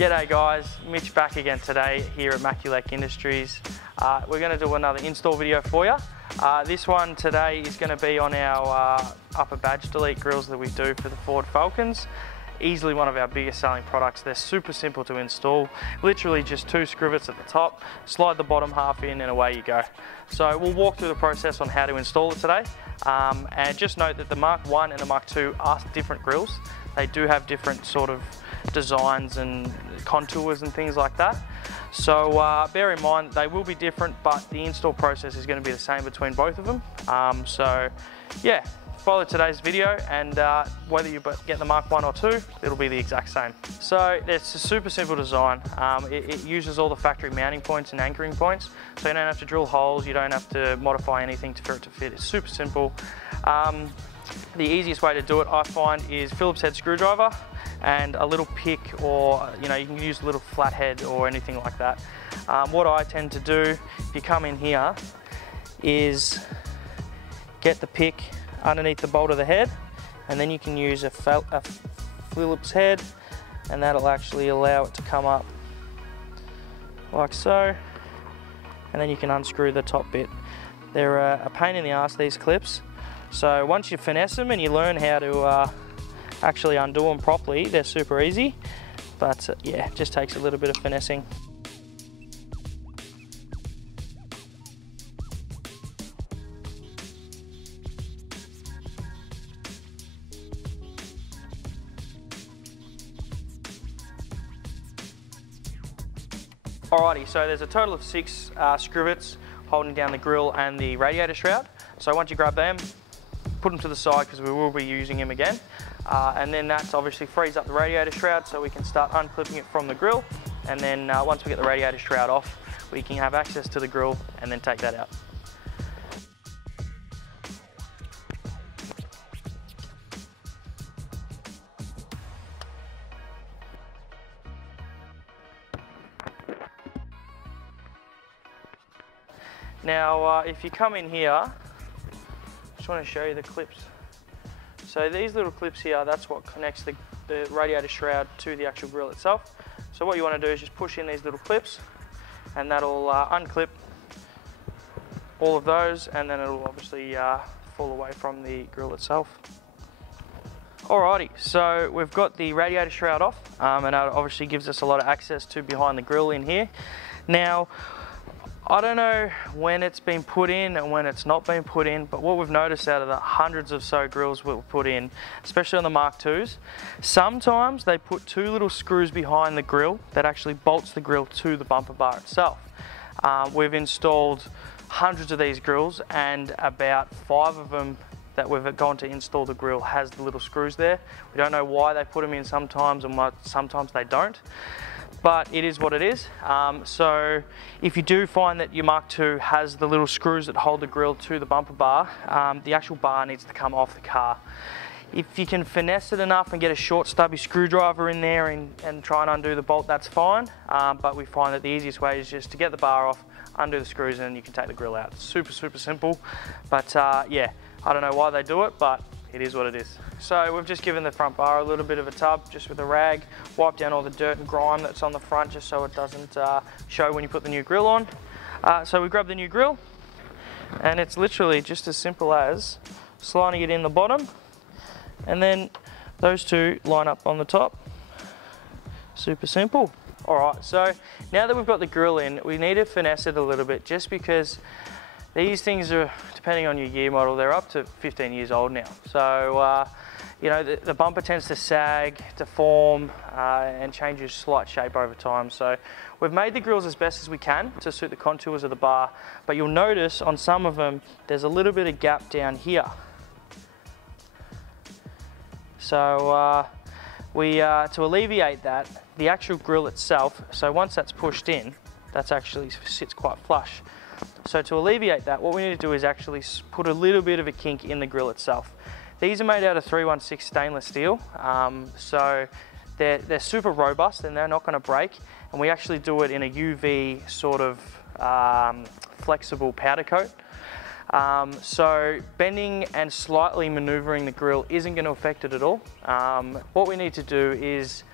G'day guys, Mitch back again today here at Mackielec Industries. We're going to do another install video for you. This one today is going to be on our upper badge delete grills that we do for the Ford Falcons. Easily one of our biggest selling products. They're super simple to install, literally just 2 screw bits at the top, slide the bottom half in and away you go. So we'll walk through the process on how to install it today. And just note that the Mark 1 and the Mark 2 are different grills. They do have different sort of designs and contours and things like that. So bear in mind they will be different, but the install process is going to be the same between both of them. So yeah, follow today's video and whether you get the Mark 1 or 2, it'll be the exact same. So it's a super simple design. It uses all the factory mounting points and anchoring points, so you don't have to drill holes, you don't have to modify anything for it to fit. It's super simple. The easiest way to do it, I find, is Phillips head screwdriver and a little pick, or you can use a little flathead or anything like that. What I tend to do, if you come in here, is get the pick underneath the bolt of the head, and then you can use a Phillips head, and that'll actually allow it to come up like so, and then you can unscrew the top bit. They're a pain in the ass, these clips, so once you finesse them and you learn how to actually undo them properly, they're super easy, but yeah, it just takes a little bit of finessing. Alrighty, so there's a total of 6 screw bits holding down the grill and the radiator shroud. So once you grab them, put them to the side because we will be using them again. And then that obviously frees up the radiator shroud so we can start unclipping it from the grill. And then once we get the radiator shroud off, we can have access to the grill and then take that out. Now, if you come in here, I just want to show you the clips. So these little clips here, that's what connects the radiator shroud to the actual grill itself. So what you want to do is just push in these little clips, and that'll unclip all of those, and then it'll obviously fall away from the grill itself. Alrighty, so we've got the radiator shroud off, and that obviously gives us a lot of access to behind the grill in here. Now, I don't know when it's been put in and when it's not been put in, but what we've noticed out of the hundreds of so grills we'll put in, especially on the Mark IIs, sometimes they put 2 little screws behind the grill that actually bolts the grill to the bumper bar itself. We've installed hundreds of these grills, and about 5 of them that we've gone to install the grill has the little screws there. We don't know why they put them in sometimes and sometimes they don't. But it is what it is. So if you do find that your Mark II has the little screws that hold the grill to the bumper bar, the actual bar needs to come off the car. If you can finesse it enough and get a short stubby screwdriver in there and try and undo the bolt, that's fine. But we find that the easiest way is just to get the bar off, undo the screws, and you can take the grill out. It's super, super simple. But yeah, I don't know why they do it, but it is what it is. So we've just given the front bar a little bit of a tub, just with a rag, wipe down all the dirt and grime that's on the front, just so it doesn't show when you put the new grill on. So we grab the new grill, and it's literally just as simple as sliding it in the bottom, and then those 2 line up on the top. Super simple. Alright, so now that we've got the grill in, we need to finesse it a little bit, just because these things are, depending on your year model, they're up to 15 years old now. So, the bumper tends to sag, deform, and changes slight shape over time. So we've made the grills as best as we can to suit the contours of the bar, but you'll notice on some of them, there's a little bit of gap down here. So to alleviate that, the actual grill itself, so once that's pushed in, that actually sits quite flush. So to alleviate that, what we need to do is actually put a little bit of a kink in the grill itself. These are made out of 316 stainless steel, so they're super robust and they're not going to break. And we actually do it in a UV sort of flexible powder coat. So bending and slightly maneuvering the grill isn't going to affect it at all. What we need to do is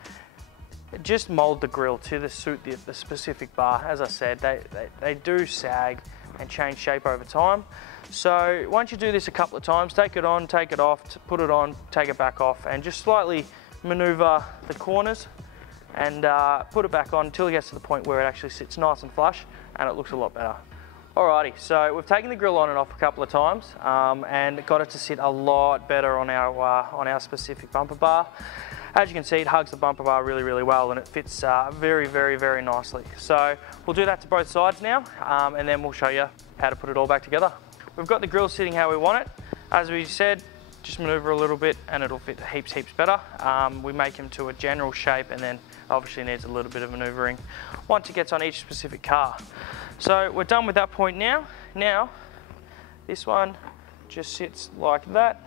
just mold the grill to suit the specific bar. As I said, they do sag and change shape over time. So once you do this a couple of times, take it on, take it off, put it on, take it back off, and just slightly maneuver the corners and put it back on until it gets to the point where it actually sits nice and flush and it looks a lot better. Alrighty, so we've taken the grill on and off a couple of times and got it to sit a lot better on our specific bumper bar. As you can see, it hugs the bumper bar really, really well, and it fits very, very, very nicely. So we'll do that to both sides now, and then we'll show you how to put it all back together. We've got the grill sitting how we want it. As we said, just maneuver a little bit and it'll fit heaps better. We make them to a general shape, and then obviously needs a little bit of maneuvering once it gets on each specific car. So we're done with that point now. Now, this one just sits like that.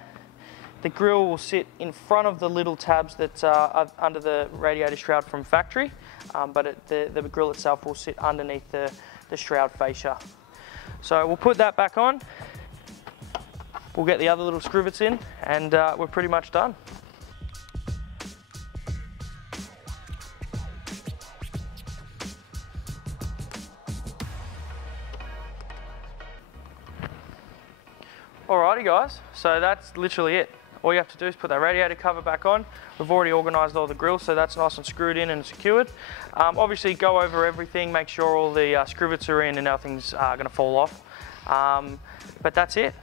The grill will sit in front of the little tabs that are under the radiator shroud from factory, but the grill itself will sit underneath the shroud fascia. So we'll put that back on. We'll get the other little scrivets in, and we're pretty much done. Alrighty guys, so that's literally it. All you have to do is put that radiator cover back on. We've already organised all the grills, so that's nice and screwed in and secured. Obviously go over everything, make sure all the scrivets are in and nothing's going to fall off. But that's it.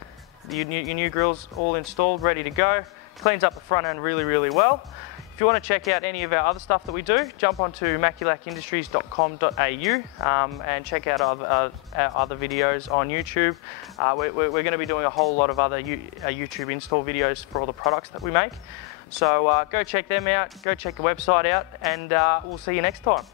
Your new grill's all installed, ready to go. Cleans up the front end really, really well. If you want to check out any of our other stuff that we do, jump onto mackielacindustries.com.au and check out our other videos on YouTube. We're going to be doing a whole lot of other YouTube install videos for all the products that we make. So go check them out, go check the website out, and we'll see you next time.